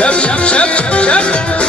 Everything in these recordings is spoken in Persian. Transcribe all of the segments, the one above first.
شب شب شب شب شب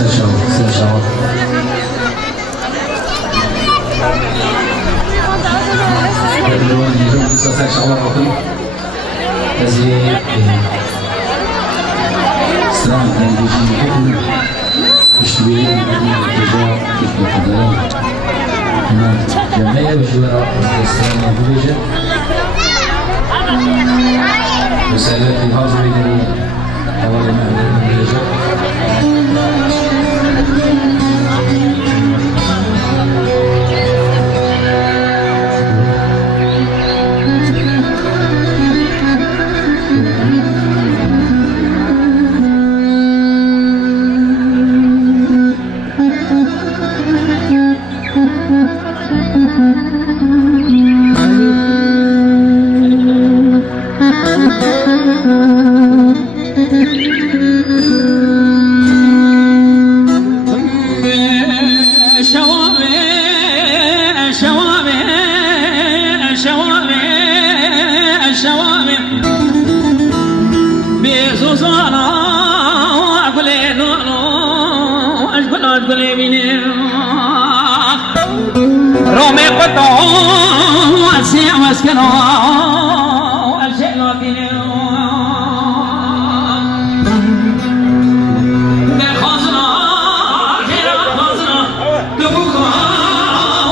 سرشاو الوان يجون سرشاو رقم هذه سلام تنجيشين حكم اشتبيه من الاتجاه كيف القدران هنا جمعية بجوارة السلام بوجه رسالة الحاضر إلى أول معلم الرجاء رومي قطع واسع واسكنه والشيء فيه بخزنه خير خزنه دبوكه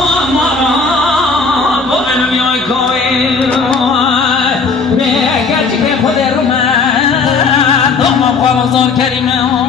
ومرا بومن ياكوي بكاتك خذ الرمان ثم قوزون كريمه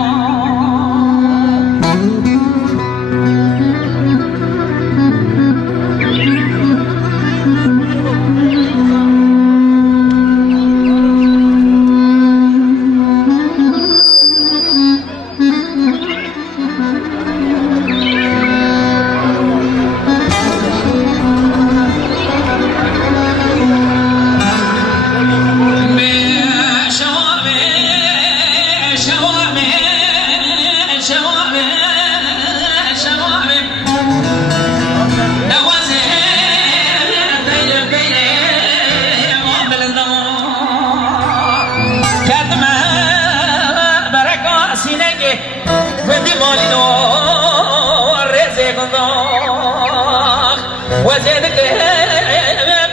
وزيدك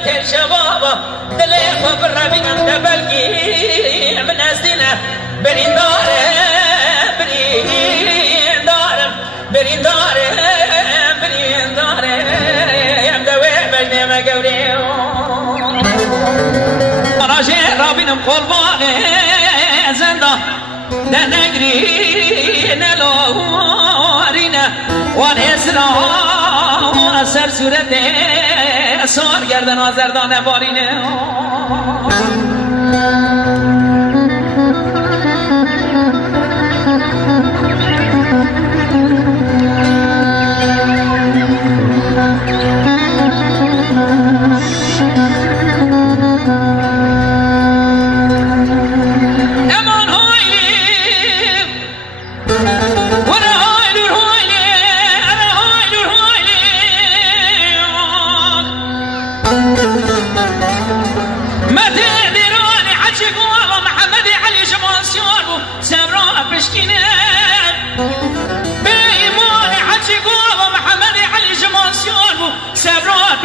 الشباب دليل بالربي انت بلقي من اسنا بريندار بريندار بريندار بريندار يا مدوي بجني ما قولي انا جاي رابين مقلباني زنده نجري نلورينا ونسرا سر صورت سوار گردن آزردان بارینه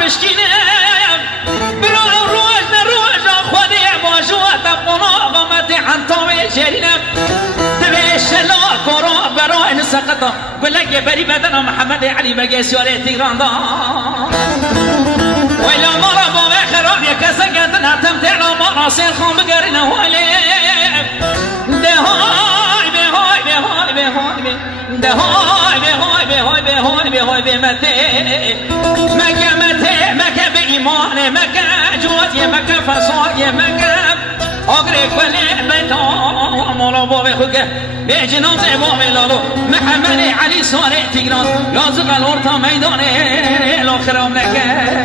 بشكينا برو روز نروز خودي باجوات قناغ متي عن طوي جرينا تبيش لا كورا برو نسقط بلقي بري بدنا محمد علي بقى سوالتي غاندا ولا مرة بآخر يا كسكتنا تمتعنا مرة سير خام قرنا ولي دهاي بهاي بهاي بهاي دهاي بهاي بهاي بهاي بهاي بمتي مكة متي مكة بإيمان مكة جوز يا مكة فصال يا مكة أقرب كل بيتهم مولا بابي خوكه بجنان زبام لالو محمد علي سواري تيجران لازق الورطة ميداني الآخرام نكه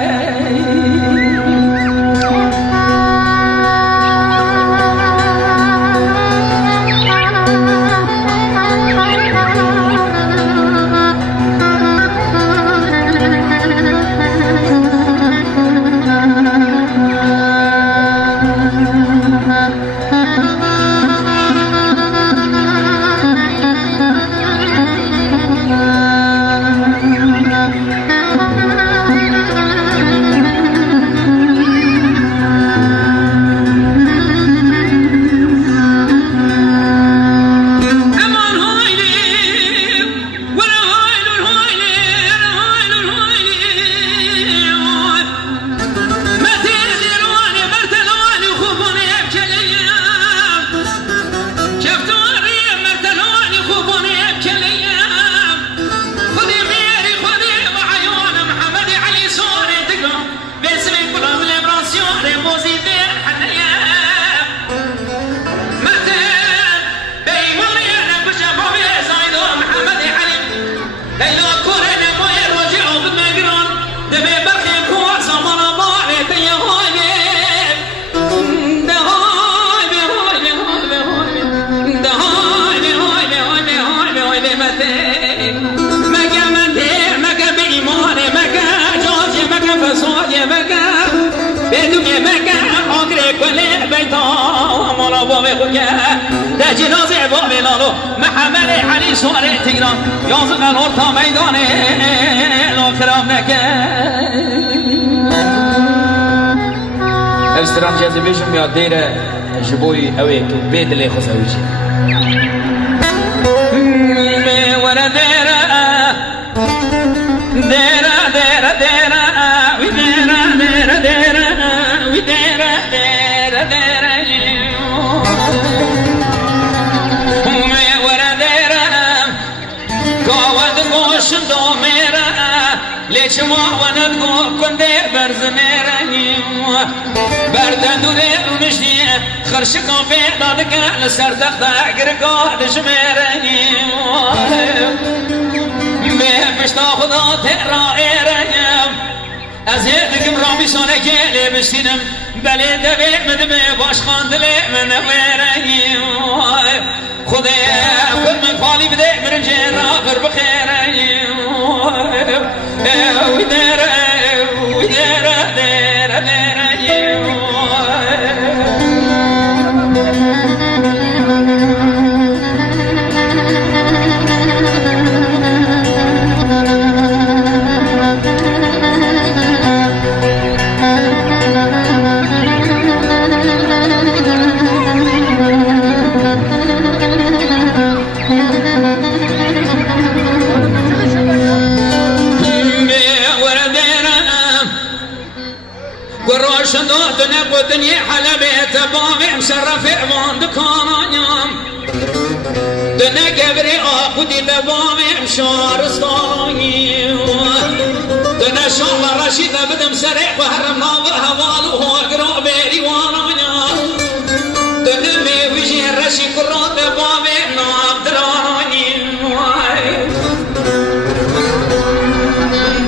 را بابی خوکه ده جنازه بابی لالو محمد علی سوال تیران یازق الارتا میدانه لاکرام نکه استرام جذبیشم یاد دیره جبوی اوی تو بید لی خوز اوی چی ورا دیره دیره دیره دیره وی دیره دیره دیره وی دیره دیره دیره ورا دیره گاود گوش دو میره لیچ واند گو کنده برز میره بردن دوره مشتی خرشکا پیدا دکن سر تخت اگر گادش میره به پشتا خدا تیرا ایرم از یدکم رامی سانه گلی بستینم بلی دوی مدمه باش خاندلی من ویرم خدا کل من پالی بده من جیرا بر بخیرم وی دیره وی دیره دیره دیره شدودنا قدني حلبي تبامي مشرف عمان دكانيام دنا قبري اخدي تبامي مشارستاني دنا شالله رشيد بدم سريع وهرم ناظر هوال وهو قرابي ريوانا دنا مي وجه رشي كرات تبامي نابدراني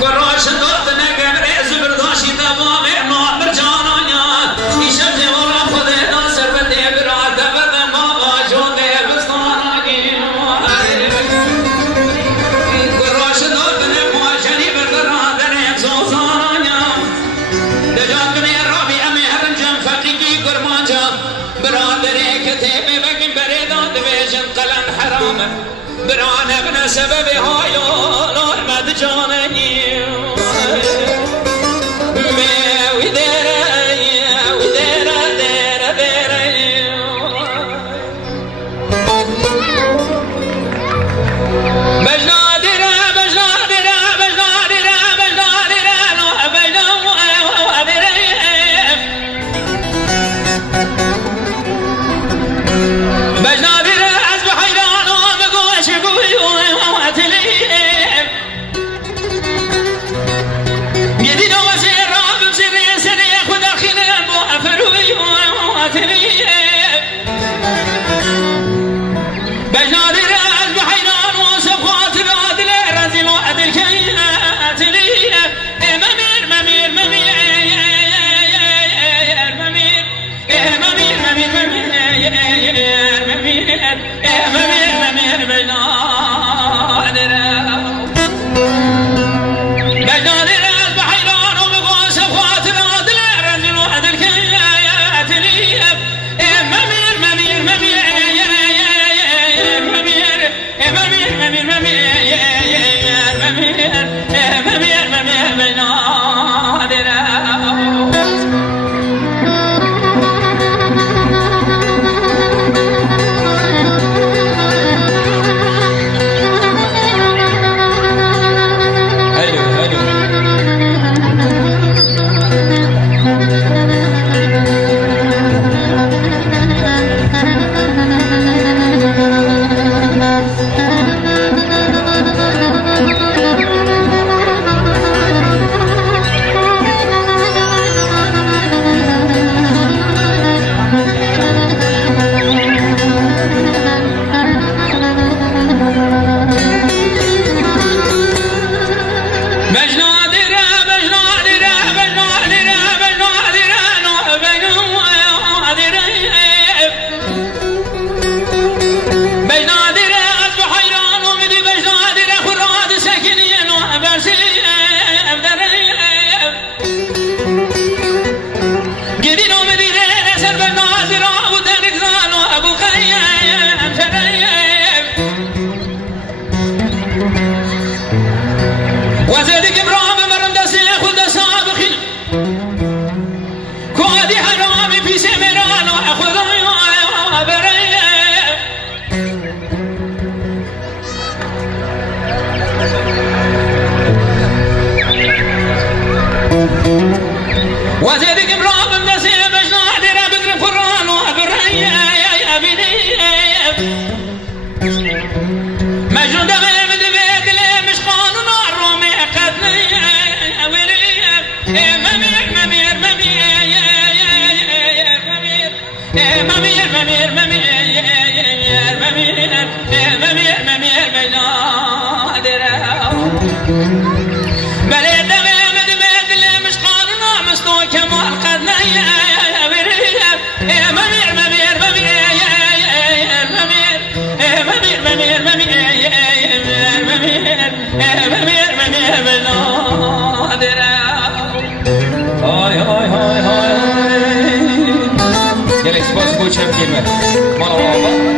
قراش شدودنا قبري زبرداشي تبامي برانه ابن سبب هايو لون مد جانني ويديره ويديره ديره ديره بجنادره بجنادره بجنادره بجنادره بجنادره وزادك برام مرم دسي خود سابخين كودي حرامي في سمران وأخذ بري وزادك برام دسي بجنا عدنا بكر فران وبري يا بني مجنون دمي بدمي دلي مش قانون الرومي قدني Gel, esposo, vou te abrir, mano.